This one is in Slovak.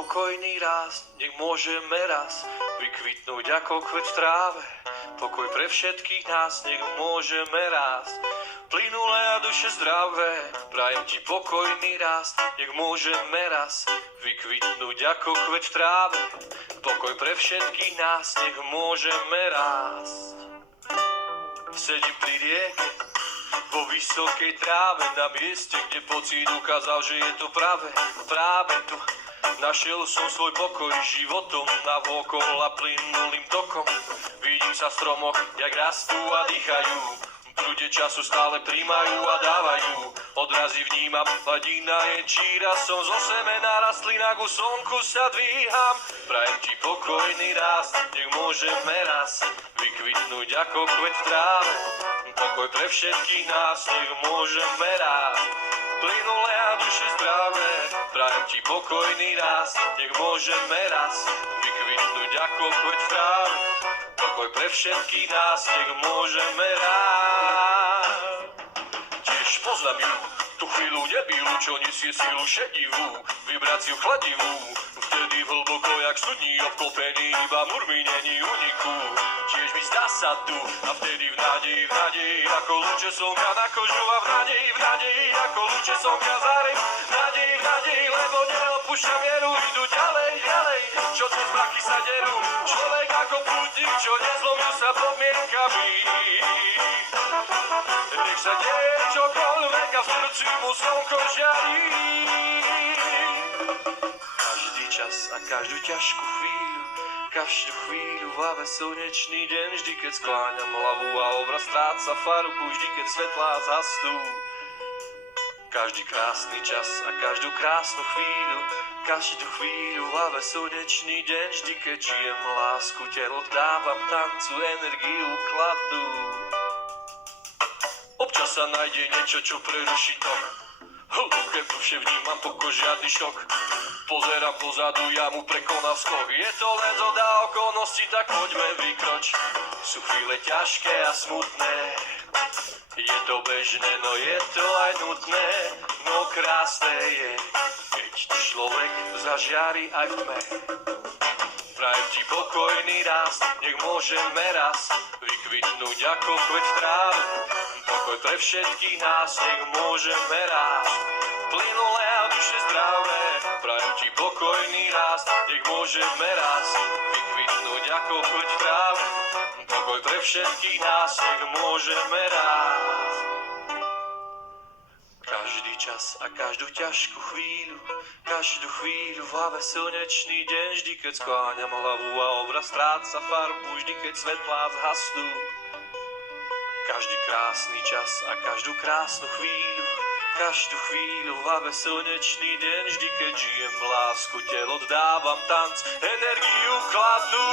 pokojný rásť, nech môžeme raz vykvitnúť ako kvet v tráve. Pokoj pre všetkých nás, nech môžeme rásť plynulé a duše zdravé. Prajem ti pokojný rast, nech môžeme raz vykvitnúť ako kvet v tráve. Pokoj pre všetkých nás, nech môžeme rásť. Sedím pri rieke, vo vysokej tráve, na mieste, kde pocit ukázal, že je to práve tu. Našiel som svoj pokoj životom navôkol a plynulým tokom. Vidím sa v stromoch, jak rastú a dýchajú. Prúde času stále príjmajú a dávajú. Odrazy vnímam, hladina je číra. Som zo semena rastlina, ku slnku sa dvíham. Prajem ti pokojný rast, nech môžeme raz vykvitnúť ako kvet v tráve. Pokoj pre všetkých nás, nech môžeme rásť plynulé a duše zdravé. Prajem ti pokojný rast, nech môžeme raz vykvitnúť ako kvet v tráve. Pokoj pre všetkých nás, nech môžeme rásť. Tiež poznám ju, tú chvíľu nebýlu, čo nesie sílu šedivú, vibráciu chladivú. Vtedy hlboko jak studní obklopený, iba murmínení uniku. Tiež mi zdá sa tu a vtedy v nádeji, ako lúče slnka na kožu a v nádeji, ako lúče slnka zárem. V nádeji, lebo neopúšťam mieru, idú ďalej, čo cez mraky sa derú. Človek ako pútnik, čo nezlomil sa podmienkami. Nech sa deje čokoľvek a v srdci mu slnko žiarí. Každý čas a každú ťažkú chvíľu, každú chvíľu v hlave slnečný deň. Vždy keď skláňam hlavu a obraz stráca farbu, vždy keď svetlá zhasnú. Každý krásny čas a každú krásnu chvíľu, každú chvíľu v hlave slnečný deň. Vždy keď žijem lásku, telo dávam tancu, energiu kladnú. Občas sa nájde niečo, čo preruší tok. Hlboké duše vnímam pokoj, žiadny šok. Pozerám pozadu, ja mu prekonal skok. Je to len zhoda okolností, tak poďme vykroč. Sú chvíle ťažké a smutné, je to bežné, no je to aj nutné. No krásne je, keď človek zažiari aj v tme. Prajem ti pokojný rast, nech môžeme raz vykvitnúť ako kvet v tráve. Pokoj pre všetkých nás, nech môžeme rásť plynulé a duše zdravé. Prajem ti pokojný rast, nech môžeme raz vykvitnúť ako kvet v tráve. Pokoj pre všetkých nás, nech môžeme rásť. Každý čas a každú ťažkú chvíľu, každú chvíľu v hlave slnečný deň. Vždy keď skláňam hlavu a obraz stráca farbu, vždy keď svetlá zhasnú. Každý krásny čas a každú krásnu chvíľu, každú chvíľu v hlave slnečný deň. Vždy keď žijem lásku, telo dávam tanc, energiu chladnú.